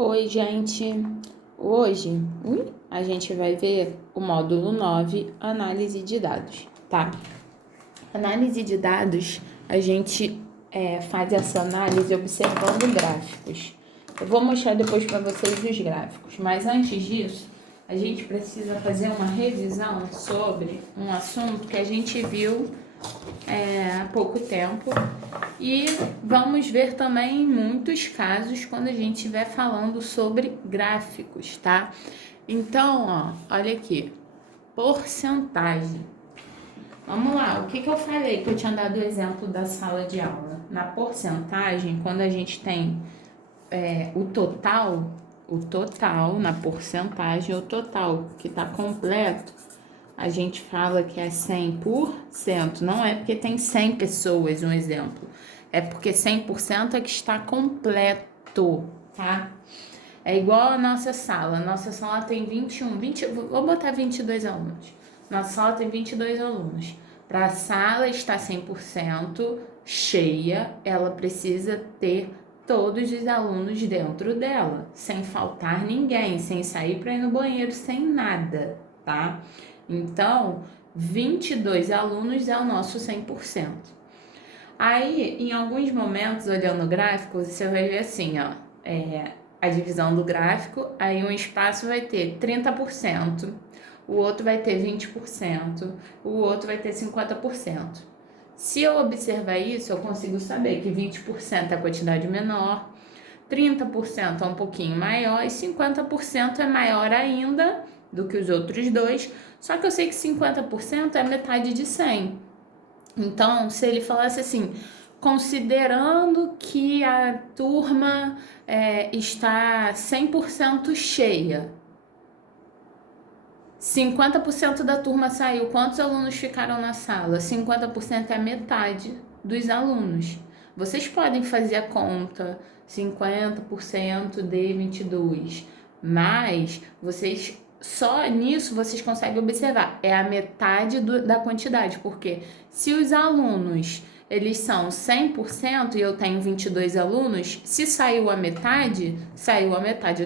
Oi, gente! Hoje a gente vai ver o módulo 9, análise de dados, tá? Análise de dados, a gente faz essa análise observando gráficos. Eu vou mostrar depois para vocês os gráficos, mas antes disso, a gente precisa fazer uma revisão sobre um assunto que a gente viu há pouco tempo e vamos ver também muitos casos quando a gente estiver falando sobre gráficos, tá? Então, olha aqui, porcentagem. Vamos lá, o que eu falei que eu tinha dado o exemplo da sala de aula? Na porcentagem, quando a gente tem o total na porcentagem, o total que está completo, a gente fala que é 100%, não é porque tem 100 pessoas, um exemplo, é porque 100% é que está completo, tá? É igual a nossa sala tem 20, vou botar 22 alunos. Nossa sala tem 22 alunos. Para a sala estar 100% cheia, ela precisa ter todos os alunos dentro dela, sem faltar ninguém, sem sair para ir no banheiro, sem nada, tá? Então, 22 alunos é o nosso 100%. Aí, em alguns momentos, olhando o gráfico, você vai ver assim, a divisão do gráfico, aí um espaço vai ter 30%, o outro vai ter 20%, o outro vai ter 50%. Se eu observar isso, eu consigo saber que 20% é a quantidade menor, 30% é um pouquinho maior e 50% é maior ainda do que os outros dois, só que eu sei que 50% é metade de 100. Então, se ele falasse assim, considerando que a turma está 100% cheia, 50% da turma saiu, quantos alunos ficaram na sala? 50% é a metade dos alunos. Vocês podem fazer a conta, 50% de 22, mas vocês só nisso vocês conseguem observar, é a metade da quantidade, porque se os alunos eles são 100% e eu tenho 22 alunos, se saiu a metade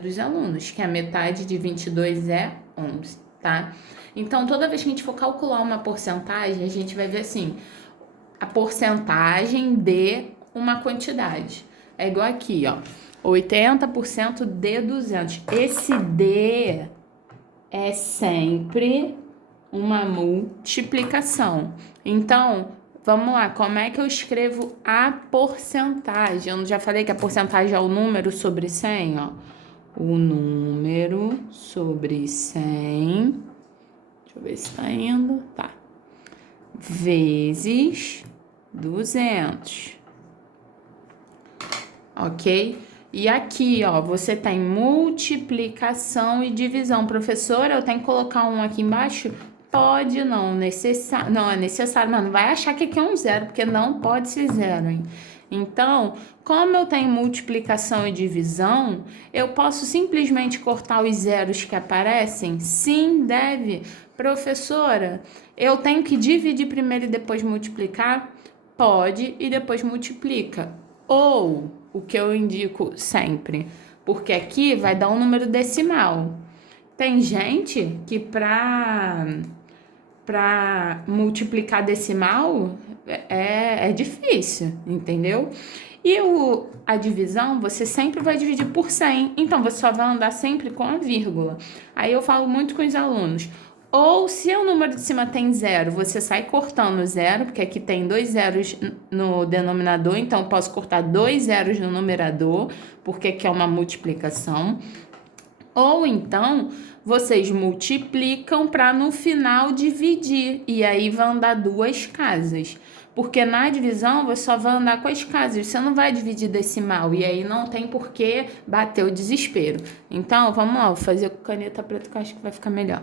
dos alunos, que a metade de 22 é 11, tá? Então, toda vez que a gente for calcular uma porcentagem, a gente vai ver assim, a porcentagem de uma quantidade. É igual aqui, 80% de 200. Esse D é sempre uma multiplicação. Então, vamos lá, como é que eu escrevo a porcentagem? Eu já falei que a porcentagem é o número sobre 100, O número sobre 100. Deixa eu ver se tá indo. Tá. Vezes 200. Ok? E aqui, você tem multiplicação e divisão. Professora, eu tenho que colocar um aqui embaixo? Pode, não, não é necessário, mas não vai achar que aqui é um zero, porque não pode ser zero, hein? Então, como eu tenho multiplicação e divisão, eu posso simplesmente cortar os zeros que aparecem? Sim, deve. Professora, eu tenho que dividir primeiro e depois multiplicar? Pode e depois multiplica. Ou o que eu indico sempre, porque aqui vai dar um número decimal. Tem gente que para multiplicar decimal é difícil, entendeu? E a divisão, você sempre vai dividir por 100, então você só vai andar sempre com a vírgula. Aí eu falo muito com os alunos, ou se o número de cima tem zero, você sai cortando zero, porque aqui tem 2 zeros no denominador, então eu posso cortar 2 zeros no numerador, porque aqui é uma multiplicação. Ou então, vocês multiplicam para no final dividir, e aí vai andar duas casas. Porque na divisão você só vai andar com as casas, você não vai dividir decimal, e aí não tem por que bater o desespero. Então, vamos lá, vou fazer com caneta preta que eu acho que vai ficar melhor.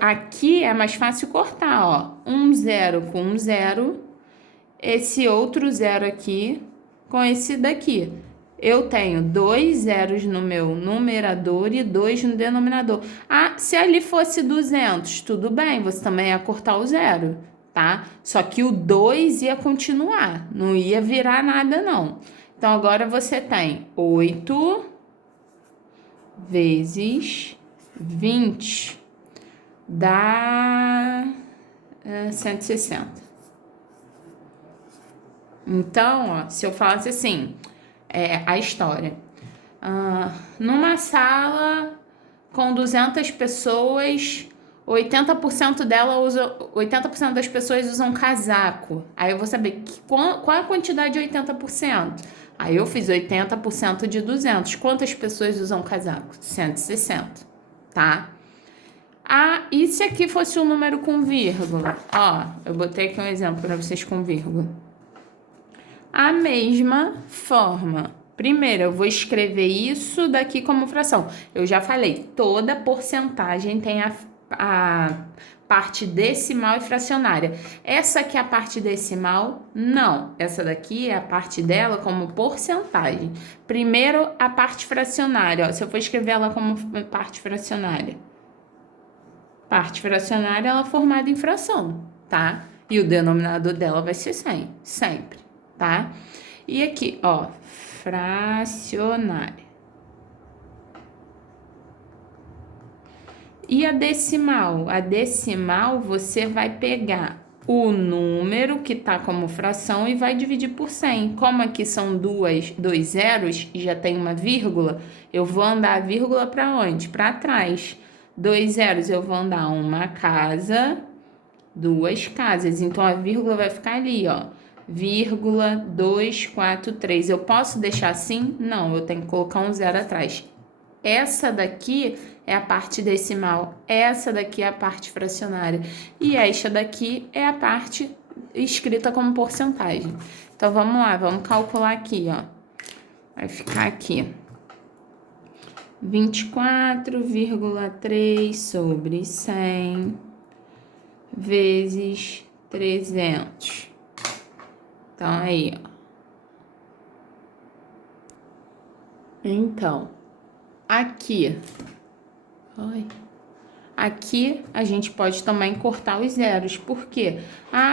Aqui é mais fácil cortar, um zero com um zero, esse outro zero aqui com esse daqui. Eu tenho 2 zeros no meu numerador e 2 no denominador. Ah, se ali fosse 200, tudo bem, você também ia cortar o zero, tá? Só que o 2 ia continuar, não ia virar nada, não. Então, agora você tem 8 vezes 20 dá 160. Então, ó, se eu falasse assim, a história. Numa sala com 200 pessoas, 80% das pessoas usam casaco. Aí eu vou saber qual é a quantidade de 80%. Aí eu fiz 80% de 200. Quantas pessoas usam casaco? 160, tá? E se aqui fosse um número com vírgula? Ó, eu botei aqui um exemplo para vocês com vírgula. A mesma forma. Primeiro, eu vou escrever isso daqui como fração. Eu já falei, toda porcentagem tem a parte decimal e fracionária. Essa aqui é a parte decimal? Não. Essa daqui é a parte dela como porcentagem. Primeiro, a parte fracionária. Ó, se eu for escrever ela como parte fracionária. Parte fracionária, ela é formada em fração, tá? E o denominador dela vai ser 100, sempre, tá? E aqui, ó, fracionária. E a decimal? A decimal, você vai pegar o número que tá como fração e vai dividir por 100. Como aqui são dois zeros e já tem uma vírgula, eu vou andar a vírgula para onde? Para trás. 2 zeros, eu vou andar uma casa, 2 casas. Então, a vírgula vai ficar ali, ó. Vírgula 243. Eu posso deixar assim? Não, eu tenho que colocar um zero atrás. Essa daqui é a parte decimal, essa daqui é a parte fracionária e esta daqui é a parte escrita como porcentagem. Então, vamos lá, vamos calcular aqui, ó. Vai ficar aqui 24,3 sobre 100 vezes 300. Então, aí, ó. Então, aqui a gente pode também cortar os zeros. Por quê?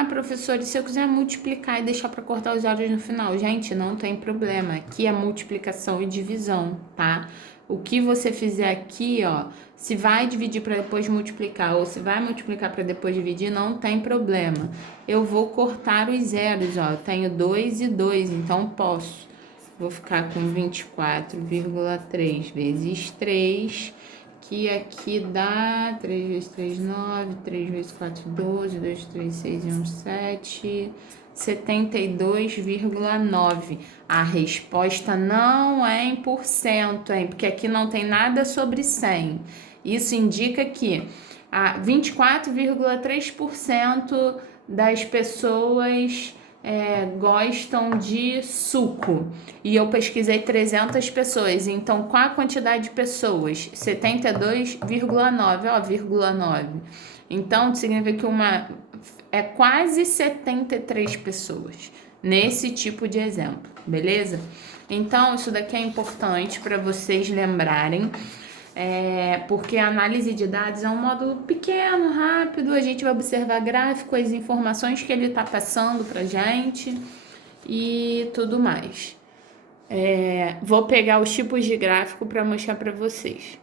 Professor, e se eu quiser multiplicar e deixar para cortar os zeros no final? Gente, não tem problema. Aqui é multiplicação e divisão, tá? O que você fizer aqui, ó, se vai dividir para depois multiplicar ou se vai multiplicar para depois dividir, não tem problema. Eu vou cortar os zeros, ó. Eu tenho 2 e 2, então posso. Vou ficar com 24,3 vezes 3, que aqui dá 3 vezes 3, 9, 3 vezes 4, 12, 2 vezes 3, 6 e 1, 7, 72,9. A resposta não é em porcento, hein? Porque aqui não tem nada sobre 100. Isso indica que 24,3% das pessoas gostam de suco. E eu pesquisei 300 pessoas. Então, qual a quantidade de pessoas? 72,9, ó, 0,9. Então, significa que é quase 73 pessoas nesse tipo de exemplo, beleza? Então, isso daqui é importante para vocês lembrarem. Porque a análise de dados é um módulo pequeno, rápido, a gente vai observar gráficos, as informações que ele está passando para a gente e tudo mais. Vou pegar os tipos de gráfico para mostrar para vocês.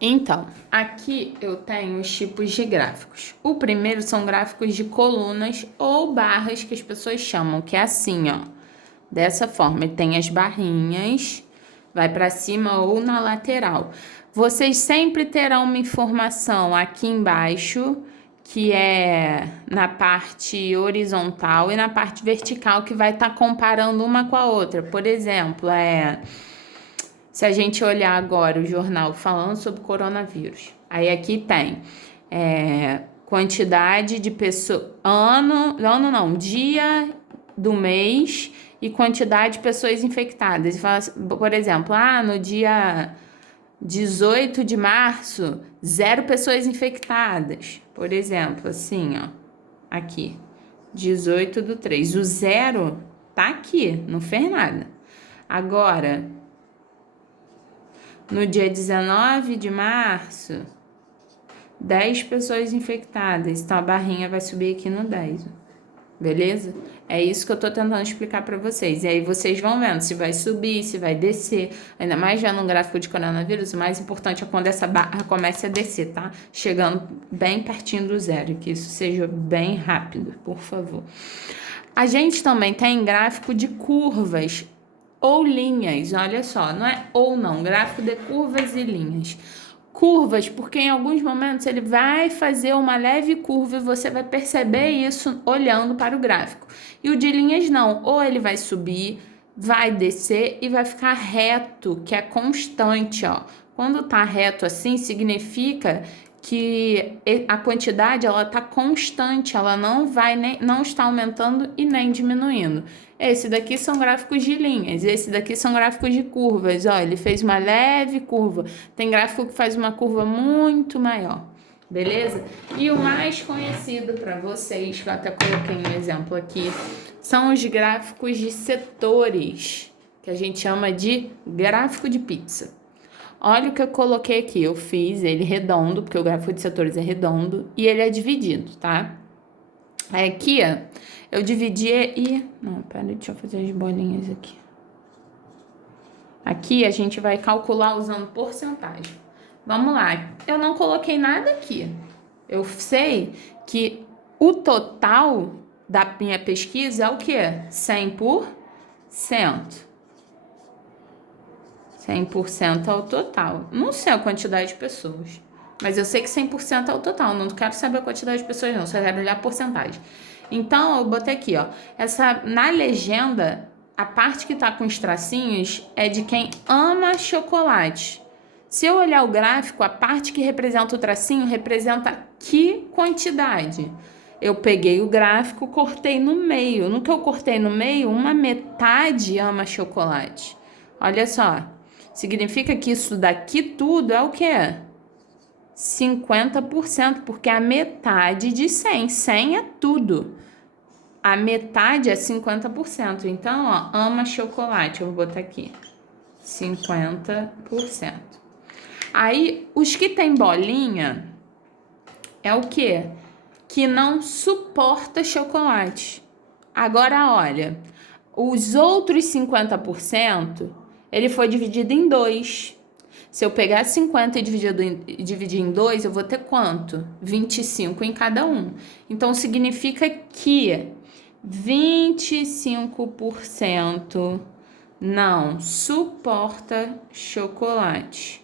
Então, aqui eu tenho os tipos de gráficos. O primeiro são gráficos de colunas ou barras que as pessoas chamam, que é assim, ó, dessa forma. Ele tem as barrinhas, vai para cima ou na lateral. Vocês sempre terão uma informação aqui embaixo, que é na parte horizontal e na parte vertical, que vai estar comparando uma com a outra. Por exemplo, se a gente olhar agora o jornal falando sobre coronavírus, aí aqui tem quantidade de pessoas, dia do mês e quantidade de pessoas infectadas. Por exemplo, no dia 18 de março, 0 pessoas infectadas. Por exemplo, assim, ó, aqui, 18/3. O 0 tá aqui, não fez nada. Agora, no dia 19 de março, 10 pessoas infectadas. Então, a barrinha vai subir aqui no 10, beleza? É isso que eu tô tentando explicar para vocês. E aí vocês vão vendo se vai subir, se vai descer. Ainda mais já no gráfico de coronavírus, o mais importante é quando essa barra comece a descer, tá? Chegando bem pertinho do zero, que isso seja bem rápido, por favor. A gente também tem gráfico de curvas ou linhas, olha só, não é ou não, gráfico de curvas e linhas. Curvas, porque em alguns momentos ele vai fazer uma leve curva e você vai perceber isso olhando para o gráfico. E o de linhas não, ou ele vai subir, vai descer e vai ficar reto, que é constante, ó. Quando tá reto assim, significa que a quantidade ela tá constante, ela não está aumentando e nem diminuindo. Esse daqui são gráficos de linhas, esse daqui são gráficos de curvas. Ó, ele fez uma leve curva. Tem gráfico que faz uma curva muito maior, beleza? E o mais conhecido para vocês, que eu até coloquei um exemplo aqui, são os gráficos de setores, que a gente chama de gráfico de pizza. Olha o que eu coloquei aqui, eu fiz ele redondo, porque o gráfico de setores é redondo, e ele é dividido, tá? Aqui, ó, eu dividi e... Não, pera, deixa eu fazer as bolinhas aqui. Aqui a gente vai calcular usando porcentagem. Vamos lá, eu não coloquei nada aqui. Eu sei que o total da minha pesquisa é o quê? 100%. 100% é o total. Não sei a quantidade de pessoas, mas eu sei que 100% é o total. Não quero saber a quantidade de pessoas, não. Só quero olhar a porcentagem. Então, eu botei aqui, ó. Na legenda, a parte que tá com os tracinhos é de quem ama chocolate. Se eu olhar o gráfico, a parte que representa o tracinho representa que quantidade? Eu peguei o gráfico, cortei no meio. No que eu cortei no meio, uma metade ama chocolate. Olha só. Significa que isso daqui tudo é o quê? 50%, porque a metade de 100. 100 é tudo. A metade é 50%. Então, ó, ama chocolate. Eu vou botar aqui. 50%. Aí, os que tem bolinha é o quê? Que não suporta chocolate. Agora, olha, os outros 50%, ele foi dividido em 2. Se eu pegar 50 e dividir em 2, eu vou ter quanto? 25 em cada um. Então, significa que 25% não suporta chocolate.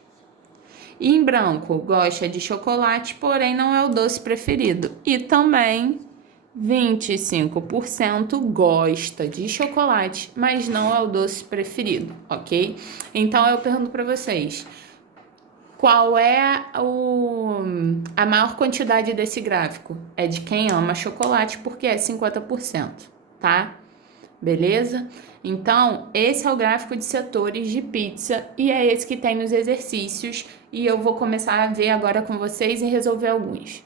E em branco, gosta de chocolate, porém não é o doce preferido. E também 25% gosta de chocolate, mas não é o doce preferido, ok? Então eu pergunto para vocês, qual é a maior quantidade desse gráfico? É de quem ama chocolate, porque é 50%, tá? Beleza? Então, esse é o gráfico de setores de pizza e é esse que tem nos exercícios e eu vou começar a ver agora com vocês e resolver alguns.